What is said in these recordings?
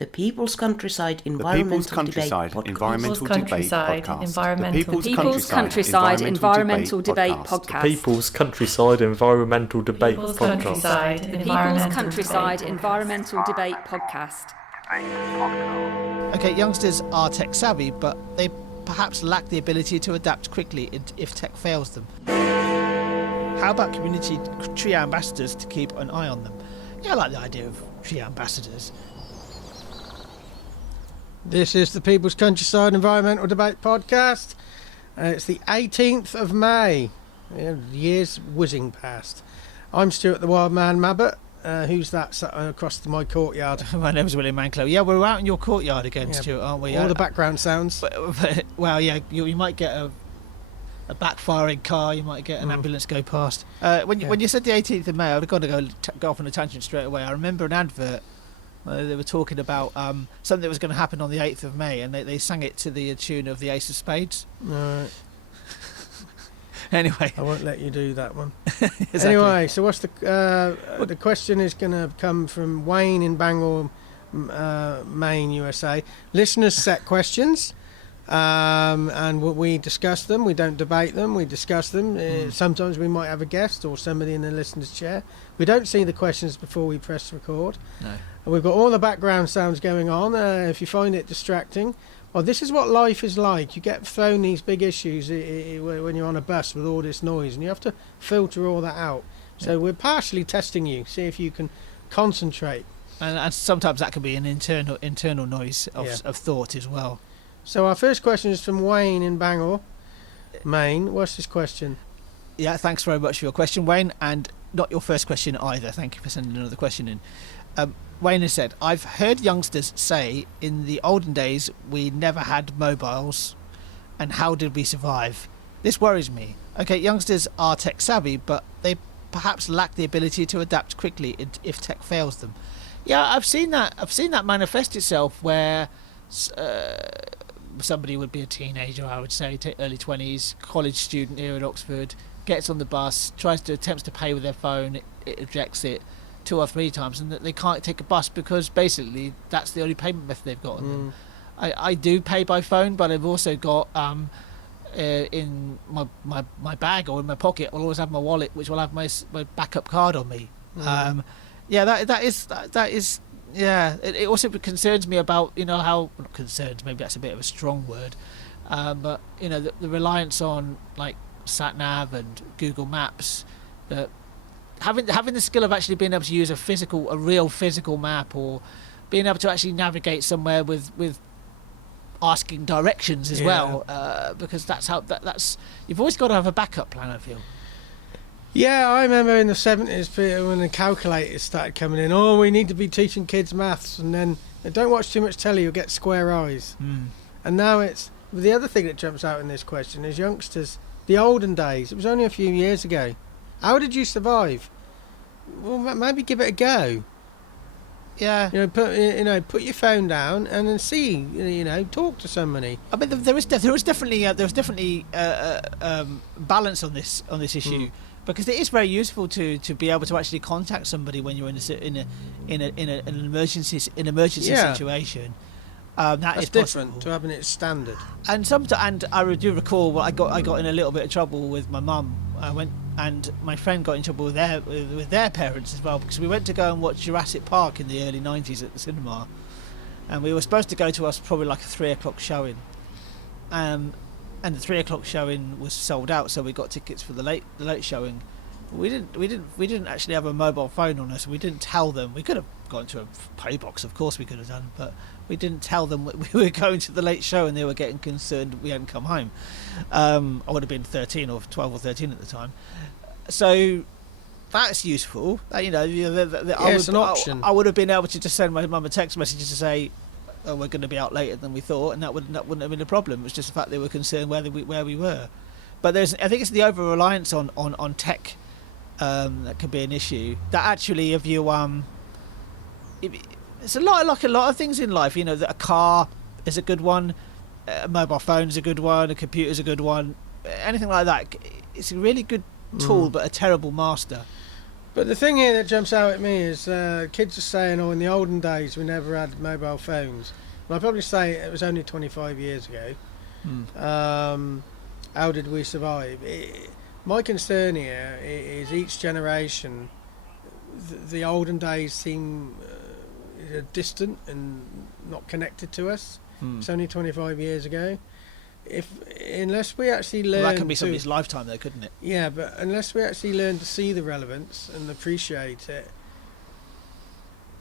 The People's Countryside The People's Environmental Countryside Debate Environmental Debate Podcast. The People's Countryside Environmental Debate Podcast. People's Countryside Environmental Debate Podcast. People's Countryside Environmental Debate Podcast. Okay, youngsters are tech savvy, but they perhaps lack the ability to adapt quickly if tech fails them. How about community tree ambassadors to keep an eye on them? Yeah, I like the idea of tree ambassadors. This is the People's Countryside Environmental Debate Podcast. It's the 18th of May. Yeah, years whizzing past. I'm Stuart the Wild Man Mabbott. Who's that sat across my courtyard? My name's William Manclow. Yeah, we're out in your courtyard again, Yeah, Stuart, aren't we? All the background sounds. Well, yeah, you might get a backfiring car, you might get an ambulance go past. When you said the 18th of May, I would have got to go off on a tangent straight away. I remember an advert. They were talking about something that was going to happen on the 8th of May, and they sang it to the tune of the Ace of Spades. Right. Anyway, I won't let you do that one. Exactly. Anyway, so what's the question is going to come from Wayne in Bangor, Maine, USA. Listeners set questions, and we discuss them. We don't debate them. We discuss them. Sometimes we might have a guest or somebody in the listener's chair. We don't see the questions before we press record. No. We've got all the background sounds going on. If you find it distracting, well, this is what life is like. You get thrown these big issues when you're on a bus with all this noise, and you have to filter all that out. So we're partially testing you, see if you can concentrate. And sometimes that can be an internal noise of thought as well. So our first question is from Wayne in Bangor, Maine. What's his question? Yeah, thanks very much for your question, Wayne, and not your first question either. Thank you for sending another question in. Wayne has said, I've heard youngsters say in the olden days we never had mobiles, and how did we survive? This worries me. Okay, youngsters are tech savvy, but they perhaps lack the ability to adapt quickly if tech fails them. Yeah, I've seen that manifest itself where somebody would be a teenager, I would say, early 20s, college student here at Oxford, gets on the bus, attempts to pay with their phone, it rejects it 2 or 3 times, and they can't take a bus because basically that's the only payment method they've got on them. I do pay by phone, but I've also got in my bag or in my pocket, I'll always have my wallet, which will have my backup card on me. That is. Yeah, it also concerns me about, how, not concerns, maybe that's a bit of a strong word, but the reliance on like sat nav and Google Maps, that having the skill of actually being able to use a real physical map, or being able to actually navigate somewhere with asking directions as well, because that's you've always got to have a backup plan, I feel. Yeah, I remember in the 70s, Peter, when the calculators started coming in. Oh, we need to be teaching kids maths, and then don't watch too much telly, you'll get square eyes. And now it's the other thing that jumps out in this question is youngsters. The olden days. It was only a few years ago. How did you survive? Well, maybe give it a go. Yeah. Put your phone down and then see. Talk to somebody. I mean, there was definitely balance on this issue. Because it is very useful to be able to actually contact somebody when you're in an emergency situation. That's different possible. to having it standard. And I do recall, I got in a little bit of trouble with my mum. I went, and my friend got in trouble with their parents as well, because we went to go and watch Jurassic Park in the early 90s at the cinema, and we were supposed to go to us probably like a 3:00 showing. And the 3:00 showing was sold out, so we got tickets for the late showing. We didn't actually have a mobile phone on us. We didn't tell them. We could have gone to a pay box, of course we could have done, but we didn't tell them we were going to the late show, and they were getting concerned we hadn't come home. I would have been 13 or 12 or 13 at the time, so that's useful. It's an option. I would have been able to just send my mum a text message to say, oh, we're going to be out later than we thought, and that wouldn't have been a problem. It was just the fact they were concerned where we were. But I think it's the over reliance on tech that could be an issue. That actually, if you it's a lot of things in life. That a car is a good one, a mobile phone is a good one, a computer is a good one. Anything like that, it's a really good tool, but a terrible master. But the thing here that jumps out at me is kids are saying, in the olden days we never had mobile phones. And I'd probably say it was only 25 years ago. How did we survive? My concern here is each generation, the olden days seem distant and not connected to us. It's only 25 years ago. Unless we actually learn, that can be somebody's lifetime, though, couldn't it? Yeah, but unless we actually learn to see the relevance and appreciate it,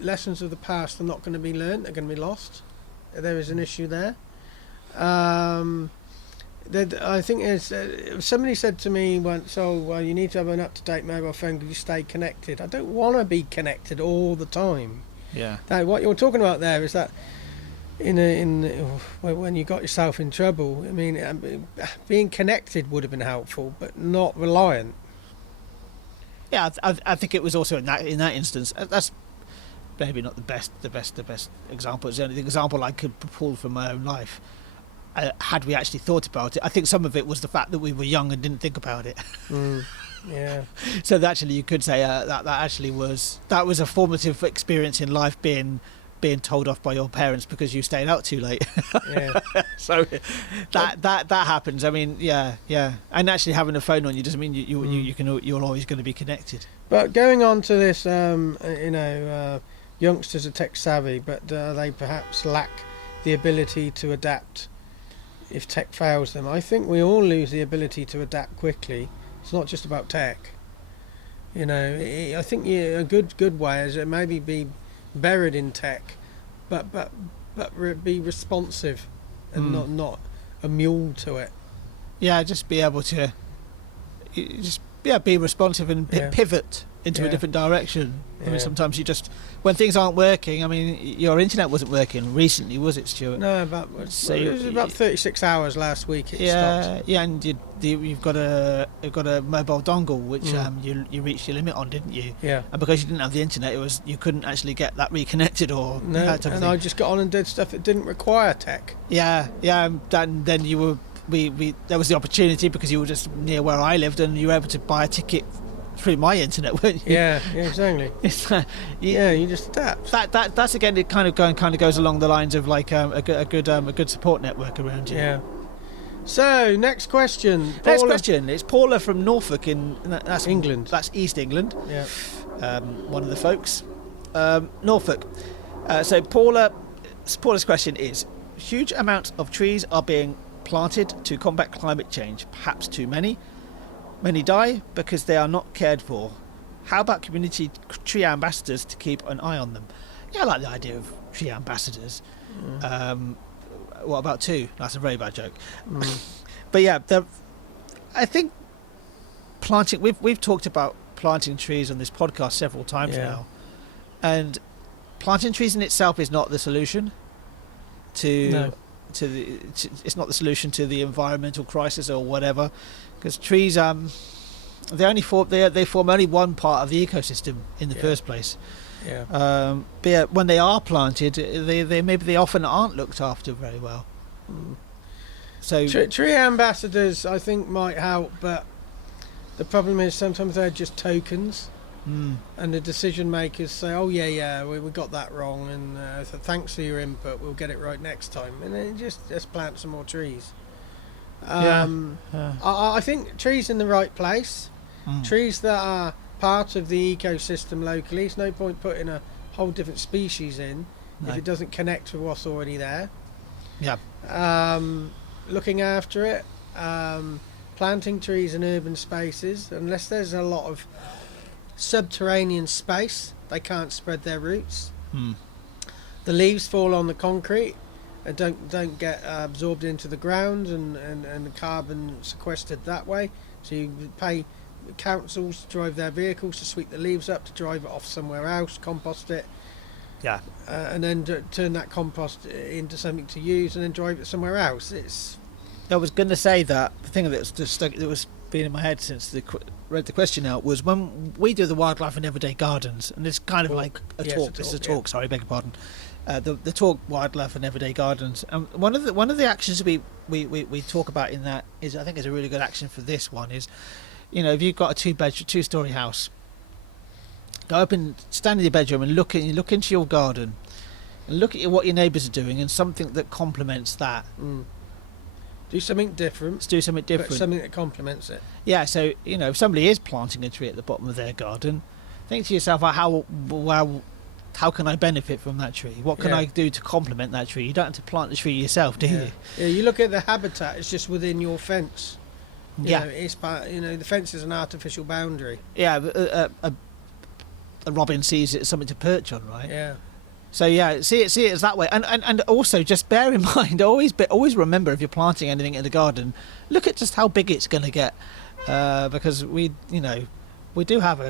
lessons of the past are not going to be learnt. They're going to be lost. There is an issue there. I think somebody said to me once, you need to have an up-to-date mobile phone because you stay connected. I don't want to be connected all the time. Yeah. What you're talking about there is that when you got yourself in trouble, I mean, being connected would have been helpful, but not reliant. Yeah, I think it was also in that instance. That's maybe not the best example. It's the only example I could pull from my own life. Had we actually thought about it, I think some of it was the fact that we were young and didn't think about it. Yeah. So that actually, you could say that actually was a formative experience in life, being told off by your parents because you stayed out too late. Yeah. So that happens. I mean, yeah, and actually having a phone on you doesn't mean you're always going to be connected. But going on to this, youngsters are tech savvy, but they perhaps lack the ability to adapt if tech fails them. I think we all lose the ability to adapt quickly. It's not just about tech. I think a good way is maybe be buried in tech, but be responsive and not a mule to it. Yeah, just be able to be responsive and pivot into a different direction. I mean, sometimes when things aren't working. I mean, your internet wasn't working recently, was it, Stuart? No, it was about 36 hours last week. It stopped. Yeah, and you've got a mobile dongle which you reached your limit on, didn't you? Yeah. And because you didn't have the internet, you couldn't actually get that reconnected or no. That type of thing. I just got on and did stuff that didn't require tech. Yeah. And then you were there was the opportunity because you were just near where I lived, and you were able to buy a ticket through my internet, weren't you? Yeah, exactly. You just adapt. That's again, it kind of goes along the lines of like a good support network around you. Yeah. So next question. Next question. It's Paula from Norfolk that's England. That's East England. Yeah. One of the folks. Norfolk. So Paula's question is: huge amounts of trees are being planted to combat climate change. Perhaps too many. Many die because they are not cared for. How about community tree ambassadors to keep an eye on them? Yeah, I like the idea of tree ambassadors. What about two? That's a very bad joke. But yeah, I think planting. We've talked about planting trees on this podcast several times now, and planting trees in itself is not the solution it's not the solution to the environmental crisis or whatever, because trees they form only one part of the ecosystem in the first place. But when they are planted, they often aren't looked after very well. So tree ambassadors, I think, might help, but the problem is sometimes they're just tokens. And the decision makers say, we got that wrong, and thanks for your input, we'll get it right next time, and then let's plant some more trees. I think trees in the right place, trees that are part of the ecosystem locally. It's no point putting a whole different species in if it doesn't connect with what's already there. Looking after it, planting trees in urban spaces, unless there's a lot of subterranean space, they can't spread their roots. The leaves fall on the concrete and don't get absorbed into the ground and the carbon sequestered that way, so you pay councils to drive their vehicles to sweep the leaves up, to drive it off somewhere else, compost it, and then turn that compost into something to use, and then drive it somewhere else. I was going to say that the thing that was been in my head since read the question out was when we do the wildlife and everyday gardens, and it's kind of like a talk. This is a talk. Sorry, beg your pardon. The talk wildlife and everyday gardens. And one of the actions we talk about in that is, I think, is a really good action for this one is, if you've got a two-story house, Go up and stand in your bedroom and look into your garden, and look at what your neighbours are doing, and something that complements that. Do something different. Let's do something different. But something that complements it. Yeah. So if somebody is planting a tree at the bottom of their garden, think to yourself, how can I benefit from that tree? What can I do to complement that tree? You don't have to plant the tree yourself, do you? Yeah. You look at the habitat; it's just within your fence. You know, it's the fence is an artificial boundary. Yeah. A robin sees it as something to perch on, right? Yeah. So see it as that way, and also just bear in mind, always remember, if you're planting anything in the garden, look at just how big it's going to get, because we do have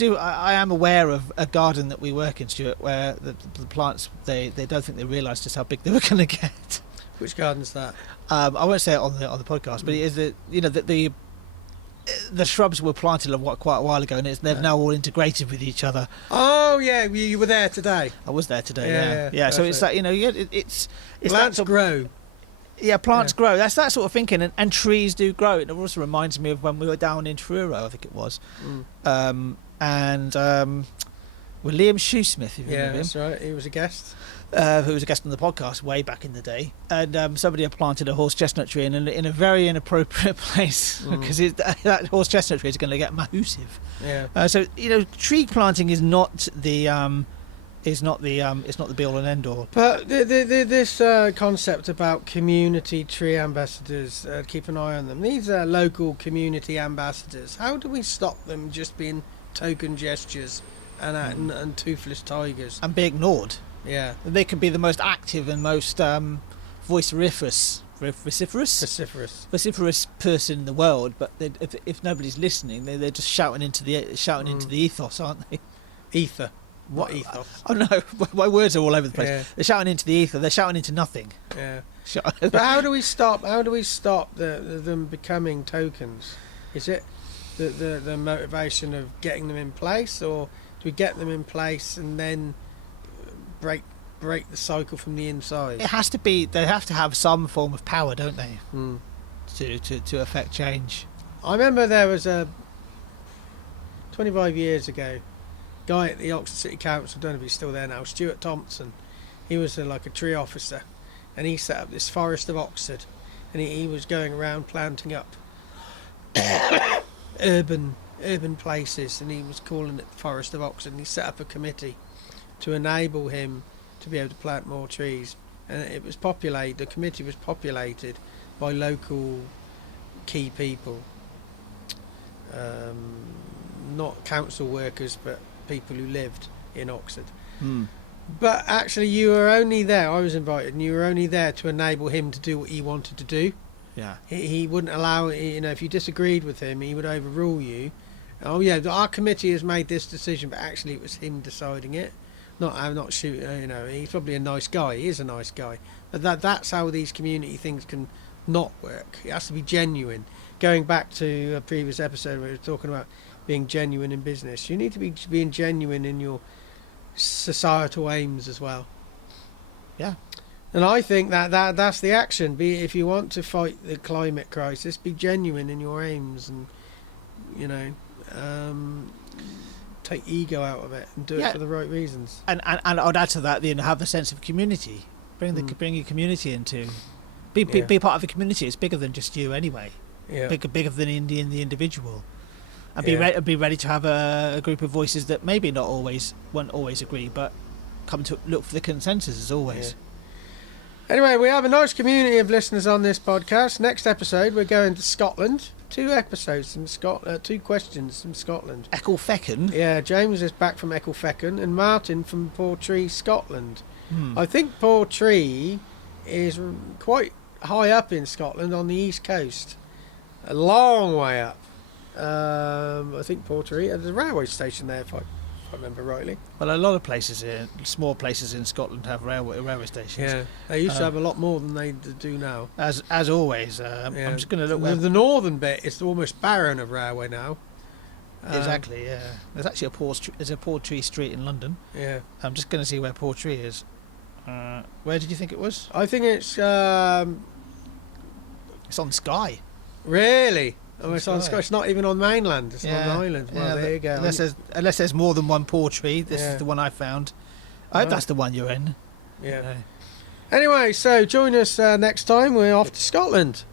I am aware of a garden that we work in, Stuart, where the plants they don't think they realise just how big they were going to get. Which garden's that? I won't say it on the podcast, but it is the shrubs were planted quite a while ago, and they've now all integrated with each other. Oh yeah, you were there today. I was there today. Yeah. So it's that it's plants grow. Yeah, plants grow. That's that sort of thinking, and trees do grow. It also reminds me of when we were down in Truro, I think it was, and William Shoesmith, if you remember him. That's right. He was a guest. Who was a guest on the podcast way back in the day, and somebody had planted a horse chestnut tree in a very inappropriate place, because that horse chestnut tree is going to get Mahoosive. Yeah. So tree planting is not the it's not the be all and end all. But this concept about community tree ambassadors, keep an eye on them. These are local community ambassadors. How do we stop them just being token gestures and toothless tigers and be ignored? Yeah, they could be the most active and most vociferous person in the world, but if nobody's listening, they're just shouting into the ethos, aren't they? Ether. What ethos? Oh no, my words are all over the place. Yeah. They're shouting into the ether. They're shouting into nothing. Yeah. But how do we stop them becoming tokens? Is it the motivation of getting them in place, or do we get them in place and then break the cycle from the inside? It has to be. They have to have some form of power, don't they? To affect change. I remember there was 25 years ago, guy at the Oxford City Council, I don't know if he's still there now, Stuart Thompson. He was like a tree officer, and he set up this Forest of Oxford, and he was going around planting up urban places, and he was calling it the Forest of Oxford, and he set up a committee to enable him to be able to plant more trees, and the committee was populated by local key people, not council workers but people who lived in Oxford. But actually you were only there, I was invited, and you were only there to enable him to do what he wanted to do. Yeah. He wouldn't allow, if you disagreed with him, he would overrule you. Oh yeah, our committee has made this decision, but actually it was him deciding it. I'm not shooting. He's probably a nice guy. He is a nice guy, but that's how these community things can not work. It has to be genuine. Going back to a previous episode where we were talking about being genuine in business, you need to be being genuine in your societal aims as well. Yeah. And I think that's the action. If you want to fight the climate crisis, be genuine in your aims, and take ego out of it and do it for the right reasons. And I'd add to that, have a sense of community. Bring your community into. Be part of a community. It's bigger than just you anyway. Yeah. Bigger than the individual. And be ready to have a group of voices that maybe won't always agree, but come to look for the consensus as always. Yeah. Anyway, we have a nice community of listeners on this podcast. Next episode, we're going to Scotland. 2 episodes from Scotland, 2 questions from Scotland. Ecclefechan? Yeah, James is back from Ecclefechan and Martin from Portree, Scotland. I think Portree is quite high up in Scotland on the east coast. A long way up. I think Portree, there's a railway station there if I remember rightly. Well, a lot of small places in Scotland have railway stations. Yeah, they used to have a lot more than they do now. As always, I'm just going to look. The northern bit is almost barren of railway now. Exactly. Yeah. There's actually a Portree Street in London. Yeah. I'm just going to see where Portree is. Where did you think it was? I think it's on Skye. Really? Oh, it's on Scotland. It's not even on mainland. It's on the island. Well, there you go. Unless there's more than one Portree. This is the one I found. I hope that's the one you're in. Yeah. Anyway, so join us next time. We're off to Scotland.